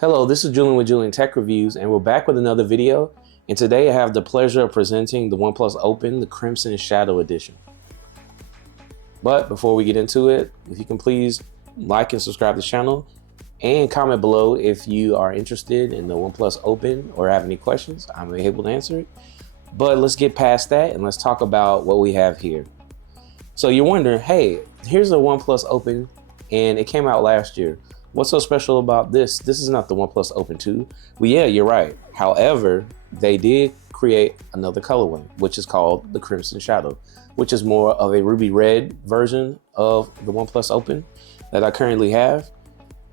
Hello, this is Julian with Juleon Tech Reviews, and we're back with another video. And today I have the pleasure of presenting the OnePlus Open, the Crimson Shadow Edition. But before we get into it, if you can please like and subscribe to the channel and comment below if you are interested in the OnePlus Open or have any questions. I'm able to answer it. But let's get past that and let's talk about what we have here. So you're wondering, hey, here's the OnePlus Open and it came out last year. What's so special about this? This is not the OnePlus Open 2. Well, yeah, you're right. However, they did create another colorway, which is called the Crimson Shadow, which is more of a ruby red version of the OnePlus Open that I currently have.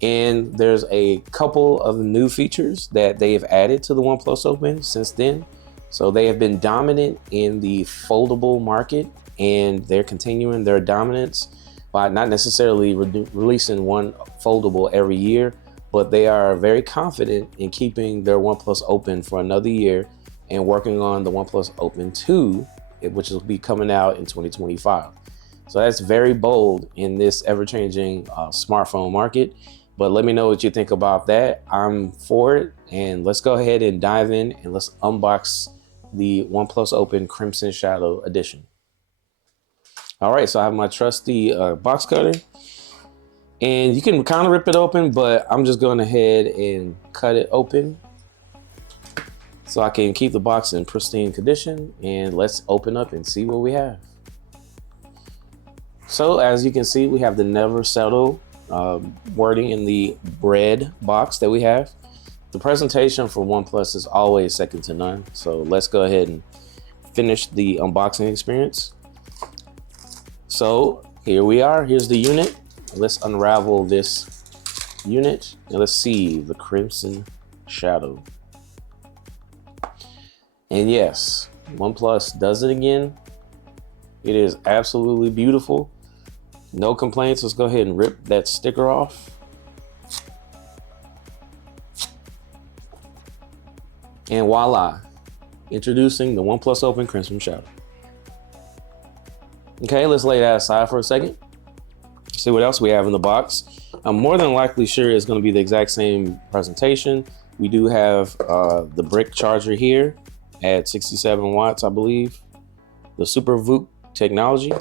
And there's a couple of new features that they have added to the OnePlus Open since then. So they have been dominant in the foldable market, and they're continuing their dominance by not necessarily releasing one foldable every year, but they are very confident in keeping their OnePlus Open for another year and working on the OnePlus Open 2, which will be coming out in 2025. So that's very bold in this ever-changing smartphone market. But let me know what you think about that. I'm for it, and let's go ahead and dive in and let's unbox the OnePlus Open Crimson Shadow Edition. All right, so I have my trusty box cutter, and you can kind of rip it open, but I'm just going ahead and cut it open so I can keep the box in pristine condition. And let's open up and see what we have. So as you can see, we have the never settle wording in the red box that we have. The presentation for OnePlus is always second to none. So let's go ahead and finish the unboxing experience. So here we are, here's the unit. Let's unravel this unit and let's see the Crimson Shadow. And yes, OnePlus does it again. It is absolutely beautiful. No complaints. Let's go ahead and rip that sticker off. And voila, introducing the OnePlus Open Crimson Shadow. Okay, let's lay that aside for a second. See what else we have in the box. I'm more than likely sure it's going to be the exact same presentation. We do have the brick charger here at 67 watts, I believe. The Super VOOC technology.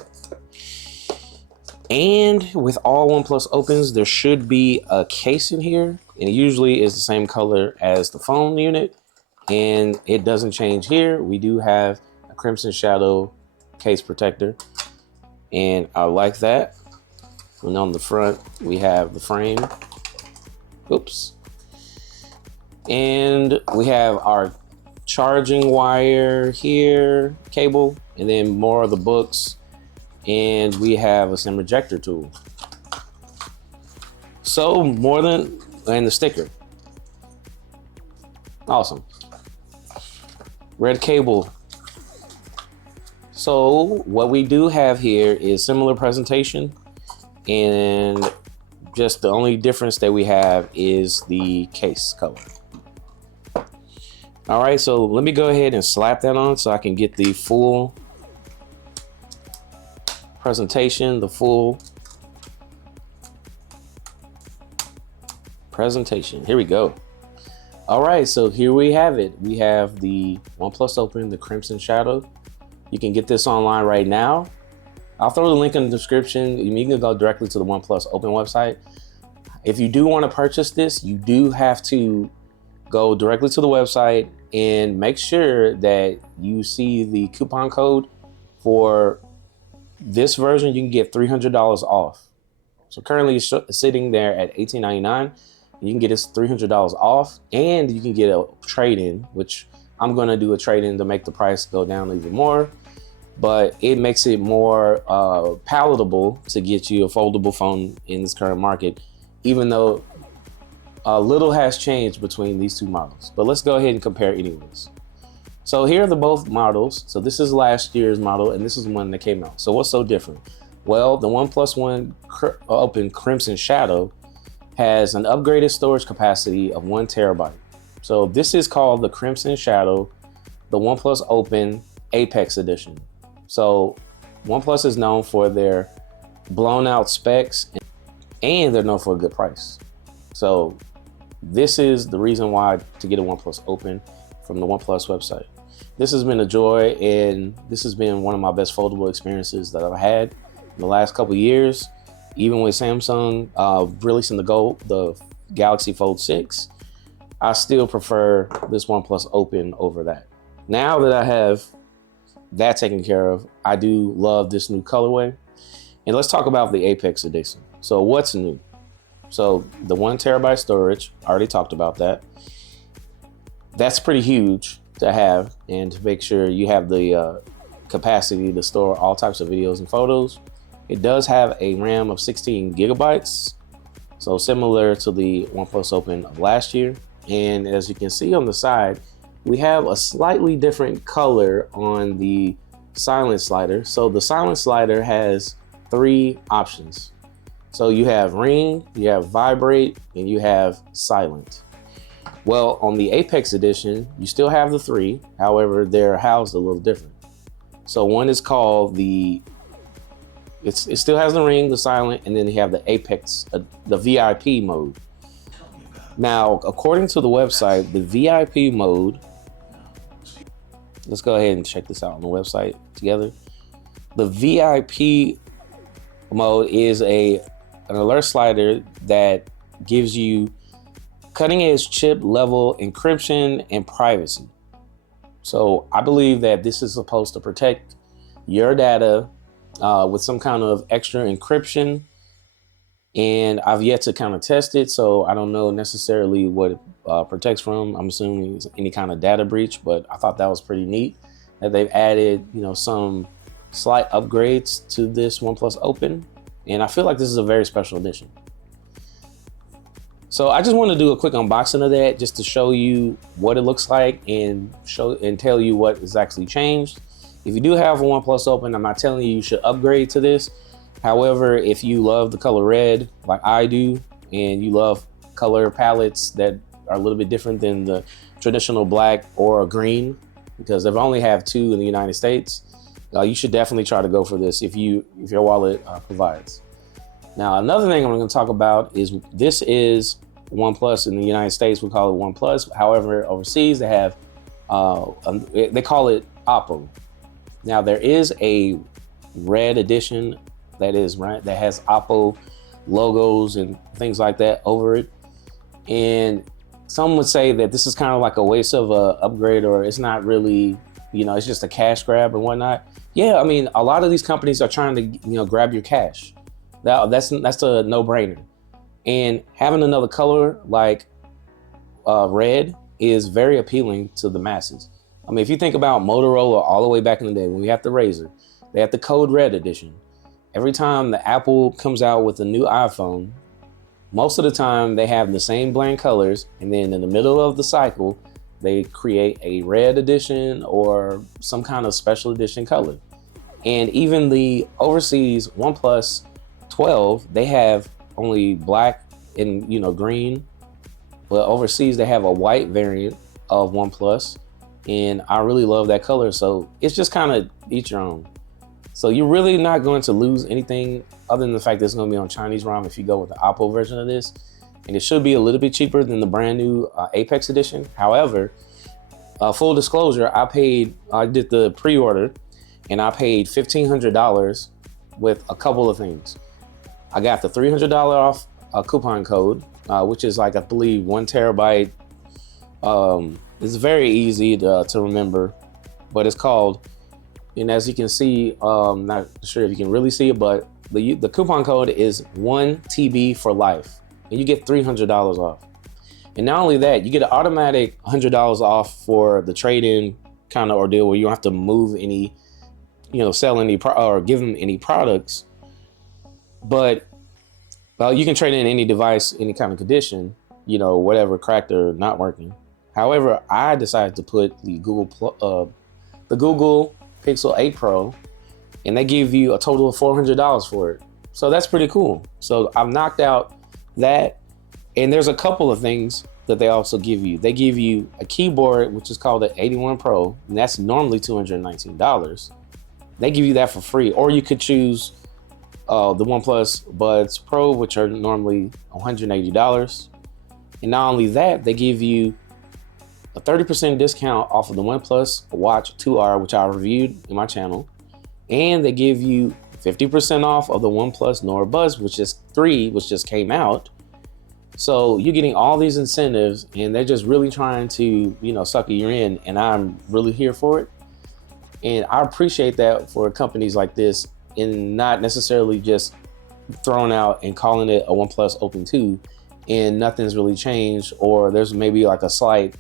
And with all OnePlus Opens, there should be a case in here. And it usually is the same color as the phone unit. And it doesn't change here. We do have a Crimson Shadow case protector. And I like that. And on the front, we have the frame. Oops. And we have our charging wire here, cable, and then more of the books. And we have a SIM ejector tool. So more than, and the sticker. Awesome. Red cable. So what we do have here is similar presentation, and just the only difference that we have is the case color. All right, so let me go ahead and slap that on so I can get the full presentation, the full presentation. Here we go. All right, so here we have it. We have the OnePlus Open, the Crimson Shadow. You can get this online right now. I'll throw the link in the description. You can go directly to the OnePlus Open website. If you do want to purchase this, you do have to go directly to the website and make sure that you see the coupon code for this version. You can get $300 off. So currently it's sitting there at $18.99. You can get this $300 off, and you can get a trade-in, which I'm going to do a trade-in to make the price go down even more, but it makes it more palatable to get you a foldable phone in this current market, even though little has changed between these two models. But let's go ahead and compare anyways. So here are the both models. So this is last year's model, and this is the one that came out. So what's so different? Well, the OnePlus Open Crimson Shadow has an upgraded storage capacity of 1 terabyte. So this is called the Crimson Shadow, the OnePlus Open Apex Edition. So OnePlus is known for their blown out specs, and they're known for a good price. So this is the reason why to get a OnePlus Open from the OnePlus website. This has been a joy, and this has been one of my best foldable experiences that I've had in the last couple of years. Even with Samsung releasing the Galaxy Fold 6, I still prefer this OnePlus Open over that. Now that I have that taken care of, I do love this new colorway. And let's talk about the Apex edition. So what's new? So the 1 terabyte storage, I already talked about that. That's pretty huge to have, and to make sure you have the capacity to store all types of videos and photos. It does have a RAM of 16 gigabytes, so similar to the OnePlus Open of last year. And as you can see on the side, we have a slightly different color on the silent slider. So the silent slider has 3 options. So you have ring, you have vibrate, and you have silent. Well, on the Apex edition, you still have the 3, however, they're housed a little different. So one is called it still has the ring, the silent, and then you have the Apex, the VIP mode. Now, according to the website, the VIP mode, let's go ahead and check this out on the website together. The VIP mode is an alert slider that gives you cutting edge chip level encryption and privacy. So I believe that this is supposed to protect your data with some kind of extra encryption. And I've yet to kind of test it, so I don't know necessarily what it protects from. I'm assuming it's any kind of data breach, but I thought that was pretty neat that they've added, some slight upgrades to this OnePlus Open. And I feel like this is a very special edition. So I just want to do a quick unboxing of that just to show you what it looks like and tell you what is actually changed. If you do have a OnePlus Open, I'm not telling you should upgrade to this. However, if you love the color red like I do, and you love color palettes that are a little bit different than the traditional black or green, because they've only have 2 in the United States, you should definitely try to go for this if your wallet provides. Now, another thing I'm going to talk about is this is OnePlus in the United States. We call it OnePlus. However, overseas they have they call it Oppo. Now, there is a red edition that has Oppo logos and things like that over it, and some would say that this is kind of like a waste of a upgrade, or it's not really, it's just a cash grab and whatnot. Yeah, I mean, a lot of these companies are trying to grab your cash. That's a no-brainer. And having another color like red is very appealing to the masses. I mean, if you think about Motorola all the way back in the day when we had the Razr, they had the Code Red edition. Every time the Apple comes out with a new iPhone, most of the time they have the same bland colors, and then in the middle of the cycle, they create a red edition or some kind of special edition color. And even the overseas OnePlus 12, they have only black and green, but overseas they have a white variant of OnePlus, and I really love that color. So it's just kind of each your own. So you're really not going to lose anything other than the fact that it's going to be on Chinese ROM if you go with the Oppo version of this, and it should be a little bit cheaper than the brand new Apex edition. However, full disclosure, I did the pre-order and I paid $1,500 with a couple of things. I got the $300 off coupon code, which is like, I believe, 1 terabyte. It's very easy to remember, but it's called, and as you can see, not sure if you can really see it, but the coupon code is 1TB for life, and you get $300 off. And not only that, you get an automatic $100 off for the trade-in kind of ordeal where you don't have to move any, sell any or give them any products. But you can trade in any device, any kind of condition, whatever cracked or not working. However, I decided to put the Google Pixel 8 Pro, and they give you a total of $400 for it. So that's pretty cool. So I've knocked out that, and there's a couple of things that they also give you. They give you a keyboard, which is called the 81 Pro, and that's normally $219. They give you that for free, or you could choose the OnePlus Buds Pro, which are normally $180. And not only that, they give you a 30% discount off of the OnePlus Watch 2R, which I reviewed in my channel. And they give you 50% off of the OnePlus Nord Buzz, which just came out. So you're getting all these incentives, and they're just really trying to, sucker you in, and I'm really here for it. And I appreciate that for companies like this, and not necessarily just throwing out and calling it a OnePlus Open 2 and nothing's really changed, or there's maybe like a slight,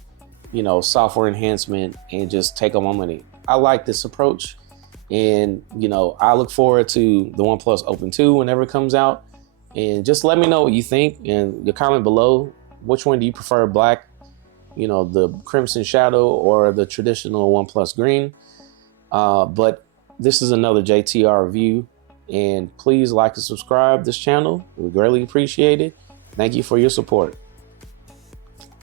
software enhancement, and just take all my money. I like this approach, and I look forward to the OnePlus Open 2 whenever it comes out. And just let me know what you think, and your comment below. Which one do you prefer, black, the Crimson Shadow, or the traditional OnePlus Green? But this is another JTR review, and please like and subscribe this channel. We greatly appreciate it. Thank you for your support.